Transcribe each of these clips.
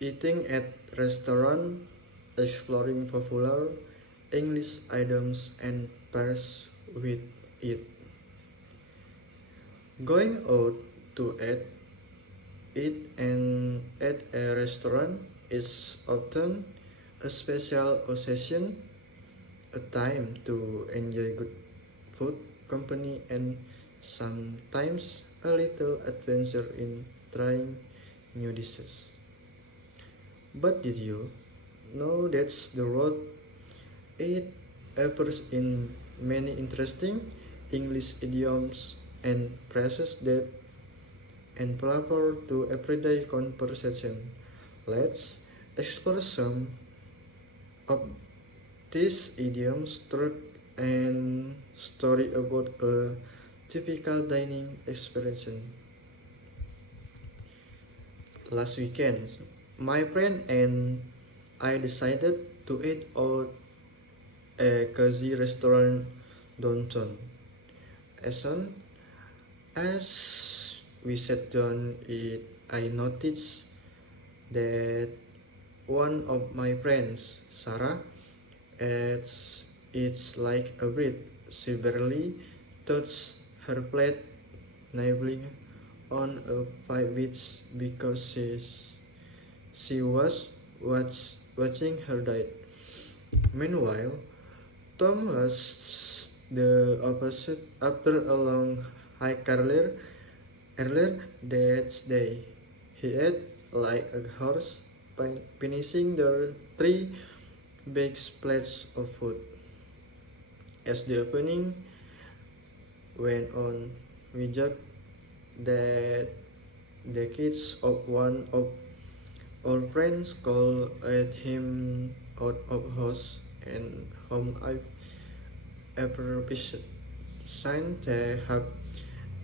eating at restaurant, exploring popular English items and pairs with it. Going out to eat and at a restaurant is often a special occasion, a time to enjoy good food, company, and sometimes a little adventure in trying new dishes. But did you know that's the road? It appears in many interesting English idioms and phrases that and proper to everyday conversation. Let's explore some of these idioms, truth, and story about a typical dining experience. Last weekend, my friend and I decided to eat out a cozy restaurant downtown. As soon as we sat down, I noticed that one of my friends, Sarah, it's like a breed. She barely touched her plate, nibbling on a five bits because she was watching her diet. Meanwhile, Tom was the opposite. After a long hike earlier that day, he ate like a horse, finishing the three big plates of food. As the opening went on, we joked that the kids of one of our friends called at him out of house and home I've ever visited. Since they have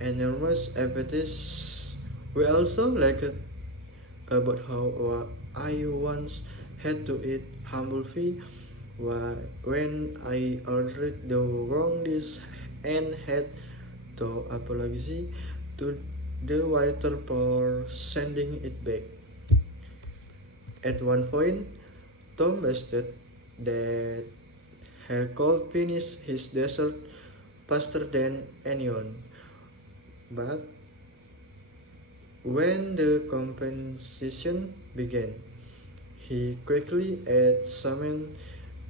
enormous appetites, we also laughed about how I once had to eat humble fee when I ordered the wrong dish and had to apologize to the waiter for sending it back. At one point, Tom boasted that he could finish his dessert faster than anyone, but when the competition began, he quickly ate some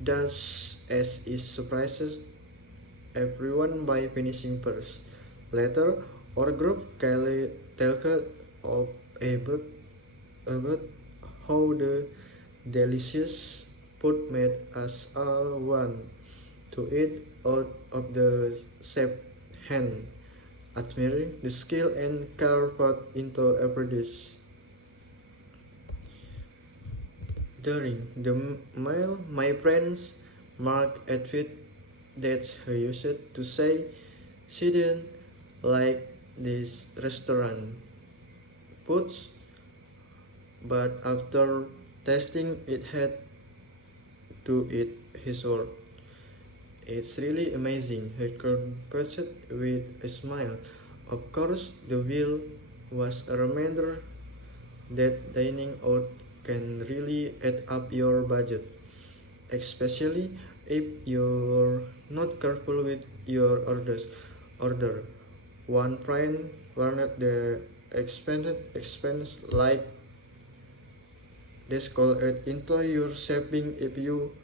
dust as he surprises everyone by finishing first. Later, our group talked of about, about how the delicious food made us all want to eat out of the chef's hand, admiring the skill and care put into every dish. During the meal, my friends marked a tweet that he used to say she didn't like this restaurant foods, but after tasting it had to eat his word. It's really amazing, he confessed with a smile. Of course, the bill was a reminder that dining out can really add up your budget, especially if you're not careful with your order. One friend warned the expense like this call it into your shopping if you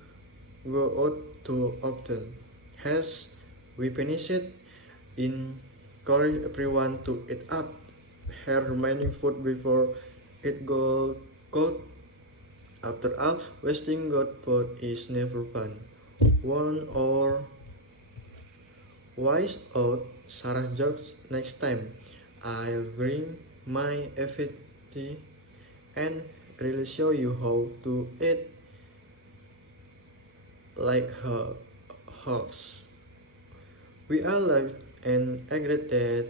go out too often. Has we finish it? Encourage everyone to eat up her remaining food before it goes cold. After all, wasting good food is never fun. One or wise out, Sarah jokes next time. I'll bring my FT and really show you how to eat like a horse. We all laughed and agreed that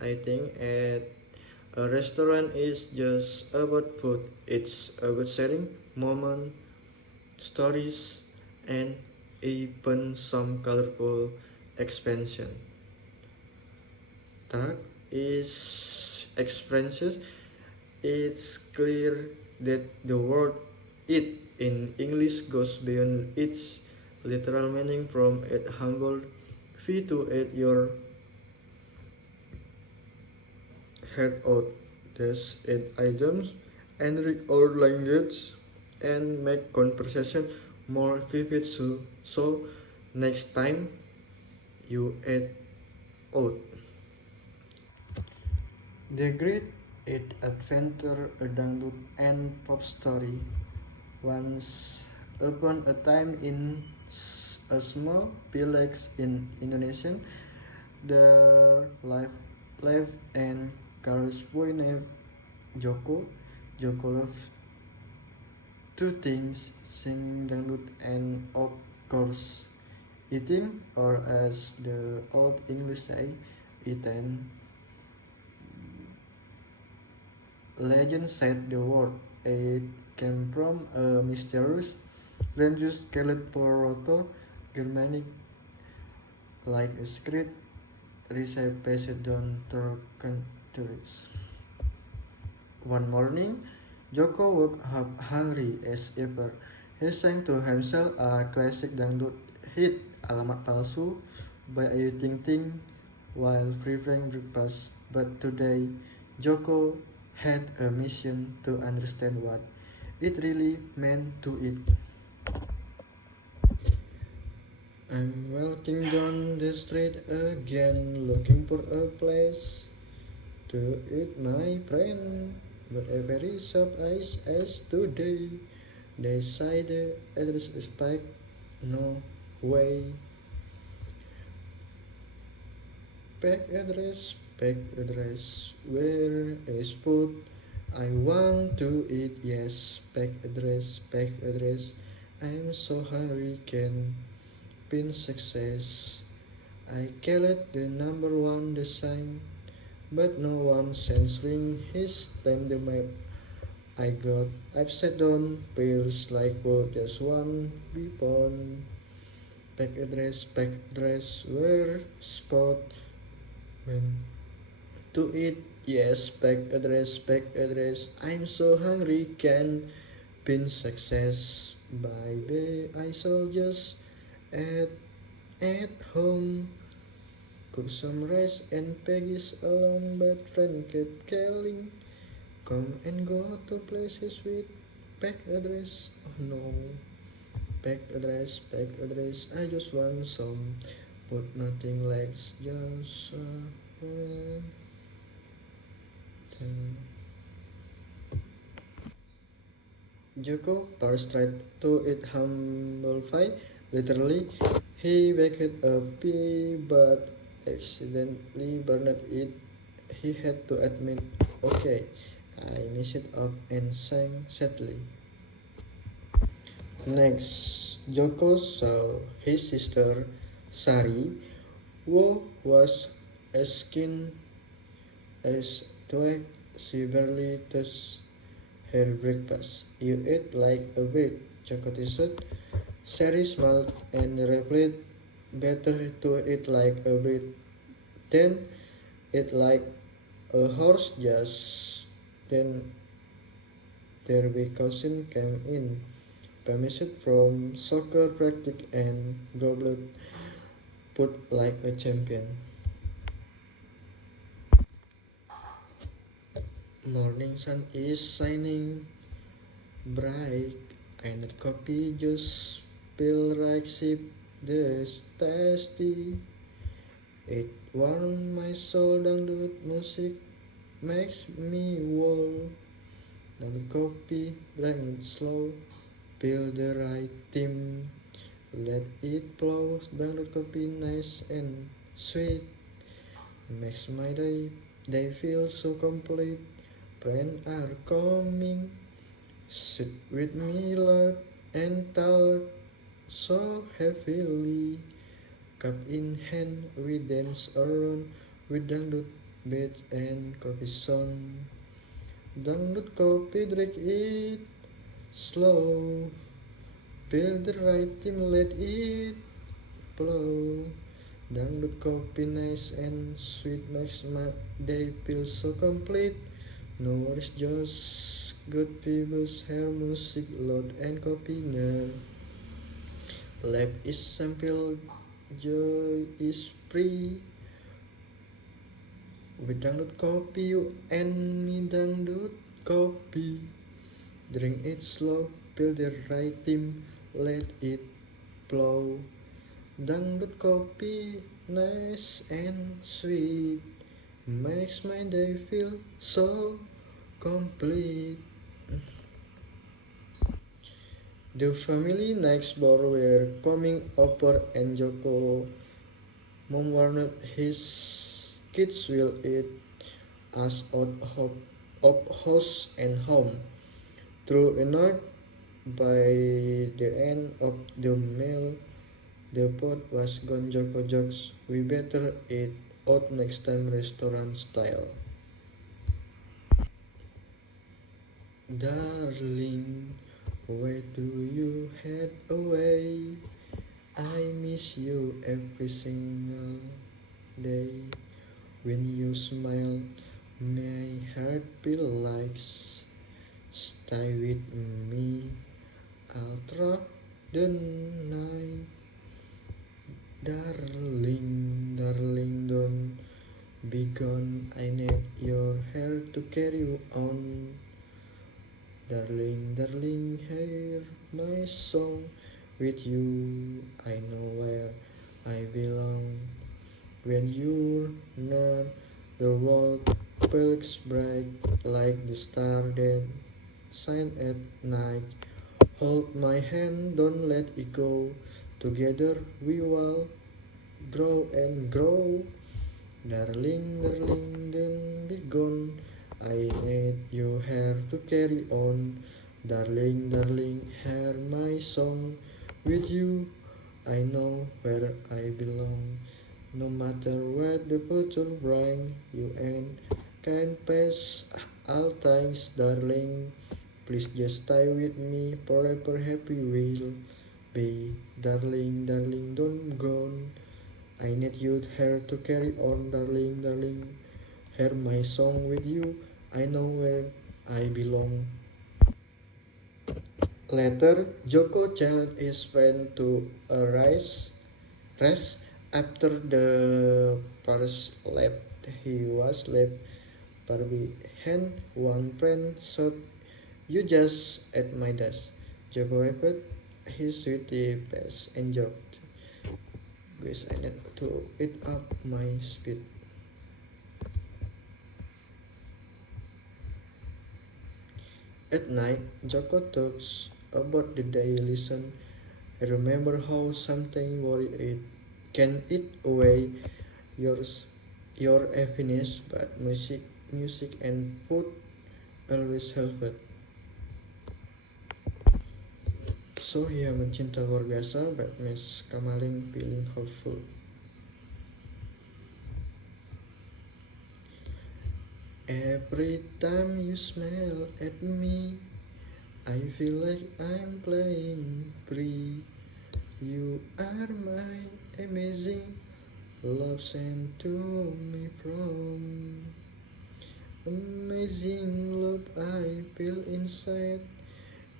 I think at a restaurant is just about food. It's about sharing moments, stories, and even some colorful expansion. Third is experiences. It's clear that the word "it" in English goes beyond its literal meaning from "eat humble fee" to "eat your head out." Thus, it items enrich our language and make conversation more vivid. So next time you eat out. The Great Eight Adventure, a dangdut and pop story. Once upon a time in a small village in Indonesia, there lived an careless boy named Joko. Joko loved two things, singing dangdut and of course eating, or as the old English say, eaten. Legend said the word "eight" came from a mysterious language called Proto-Germanic, like a secret recipe passed down through centuries. One morning, Joko woke up hungry as ever. He sang to himself a classic dangdut hit, "Alamat Palsu" by Ayu Ting Ting, while preparing breakfast. But today, Joko had a mission to understand what it really meant to eat. I'm walking down the street again, looking for a place to eat, my friend. But every shop is today. They say the address is packed. No way. Pack address. Where is food? I want to eat. Yes, pack address. Pack address. I'm so hungry. Can pin success. I called the number one design, but no one censoring his time the map. I got upside down, feels like just one weapon. Pack address, where spot when to eat. Yes, pack address. I'm so hungry, can pin success. Bye, I shall just at at home. Cook some rice and Peggy's alone, but friend kept calling. Come and go to places with pack address. Oh no, pack address. I just want some, but nothing less. Just thing. Joko first tried to eat humble pie. Literally, he baked a pie, but accidentally burned it. He had to admit, "Okay, I messed it up," and sang sadly. Next, Joko saw his sister Sari, who was as skin as twig. She barely touched her breakfast. "You eat like a bird," Joko said. Sari smiled and replied, "Better to eat like a bird than eat like a horse." Just then their big cousin came in, promised from soccer practice and goblet put like a champion. Morning sun is shining bright, and the coffee just feel like sip this tasty. It warm my soul, dangdut music makes me warm. Then coffee, drink it slow, feel the right theme. Let it flow, dangdut coffee nice and sweet. Makes my day feel so complete. Friends are coming, sit with me, laugh and talk so happily. Cup in hand, we dance around with dangdut beat and coffee song. Dangdut coffee, drink it slow. Feel the right theme, let it flow. Dangdut coffee nice and sweet makes my day feel so complete. No worries, just good people hear music loud and copy near. Life is simple, joy is free. We download copy you and me download copy. Drink it slow, build the right team, let it flow. Download copy, nice and sweet. Makes my day feel so complete. The family next door were coming over and Joko mom warned his kids will eat us out of house and home. Through a night, by the end of the meal, the pot was gone. Joko jokes, we better eat out next time restaurant style. Darling, why do you head away? I miss you every single day. When you smile, my heart feels like stay with me all through the night. Darling, darling, don't be gone. I need your hair to carry you on. Darling, darling, hear my song. With you, I know where I belong. When you're near, the world feels bright like the star that shine at night. Hold my hand, don't let it go. Together we will grow and grow. Darling, darling, don't be gone. I need your hair to carry on. Darling, darling, hear my song. With you, I know where I belong. No matter what the future brings, you and can pass all times, darling. Please just stay with me, forever happy we'll be. Darling, darling, don't go. I need you here to carry on, darling, darling. Hear my song with you, I know where I belong. Later, Joko challenged his friend to a race. After the first lap, he was left far behind. One friend shot, you just at my desk. Joko waved his sweetie face and joked, guys, I need to eat up my speed. At night, Joko talks about the day. Listen, I remember how something worry it can eat away yours, your happiness, but music and food always help it. So ia mencinta luar biasa, but Miss Kamaling feeling hopeful. Every time you smile at me, I feel like I'm playing free. You are my amazing love sent to me from amazing love I feel inside.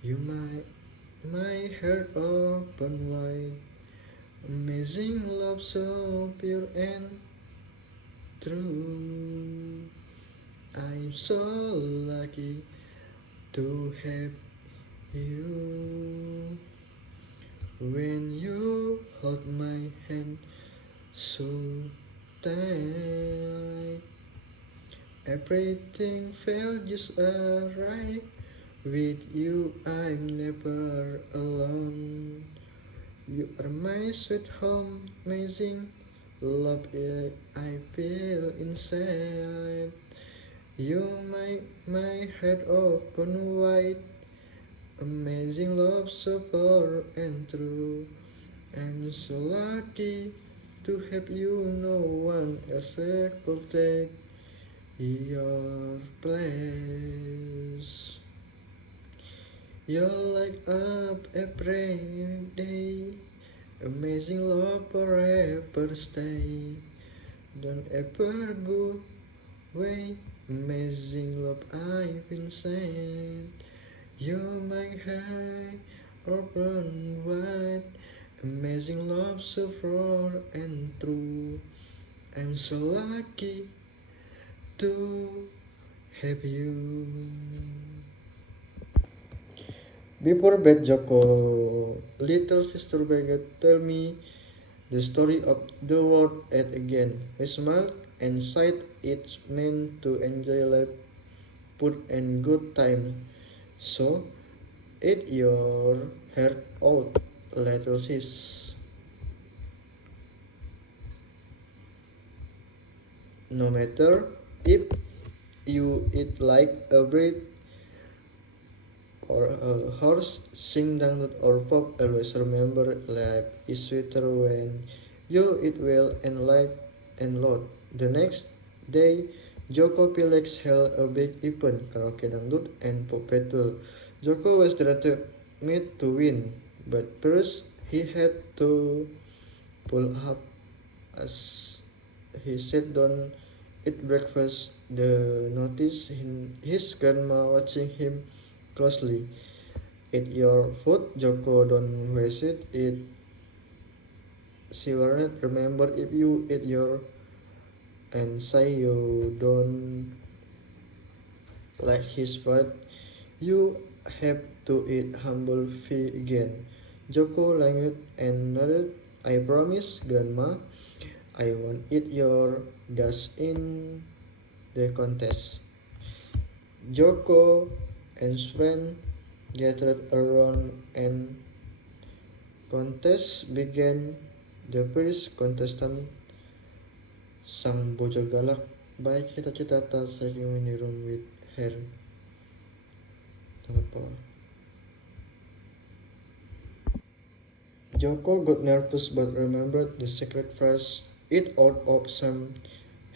You my heart open wide. Amazing love so pure and true. I'm so lucky to have you. When you hold my hand so tight, everything felt just right. With you, I'm never alone. You are my sweet home, amazing love I feel inside. You make my heart open wide. Amazing love so pure and true. I'm so lucky to have you. No one else could take your place. You light up every day. Amazing love forever stay. Don't ever go away. Amazing love I've been sent. You make high open wide. Amazing love so pure and true. I'm so lucky to have you. Before bed, Joko, little sister Bagat, tell me the story of the world yet again. We smiled and sighed. It's meant to enjoy life, put and good time. So, eat your heart out, little sis. No matter if you eat like a bird or a horse, sing dangdut or pop, always remember life is sweeter when you eat well and light and loud. The next day, Joko Pilex held a big event, karaoke dangdut and pop battle. Joko was determined to win, but first he had to pull up as he sat down eat breakfast. The noticed his grandma watching him closely. Eat your food, Joko, don't waste it. She warned, remember if you eat your and say you don't like his food, you have to eat humble fee again. Joko languid and nodded. I promise, Grandma, I won't eat your dust in the contest. Joko and his friend gathered around and contest began. The first contestant, sang bocah galak, baik cita-cita tak saking in the room with her. Joko got nervous but remembered the secret phrase. It out of some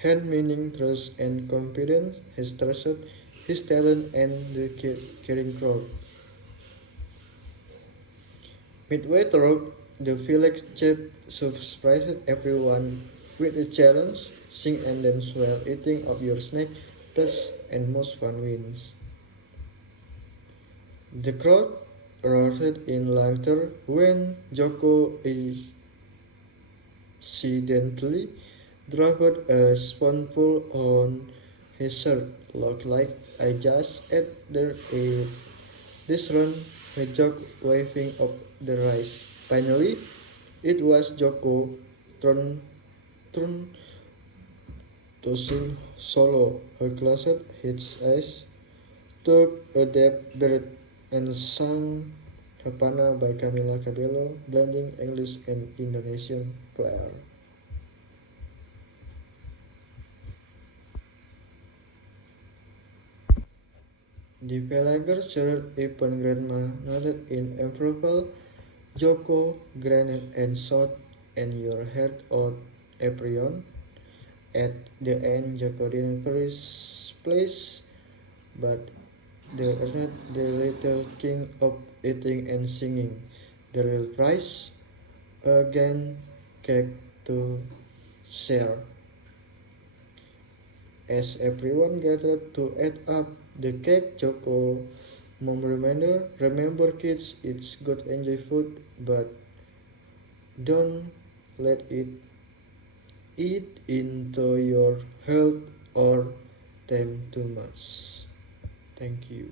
hand meaning trust and confidence. He trusted his talent and the caring crowd. Midway through, the village chief surprised everyone with a challenge: sing and dance while eating of your snack. Best and most fun wins. The crowd roared in laughter when Joko accidentally dropped a spoonful on his shirt. Looked like I just ate this run with Joko waving up the rice. Finally, it was Joko turn, turn to sing solo. He closed his eyes, took a deep breath, and sang Havana by Camila Cabello, blending English and Indonesian flair. The villagers cheered even Grandma nodded in approval. Joko granted and shot and your head out everyone. At the end, Joko didn't first place, but the earned the little king of eating and singing. The real prize, again, cake to share. As everyone gathered to eat up the cake, Joko mom remember kids, it's good enjoy food, but don't let it eat into your health or them too much. Thank you.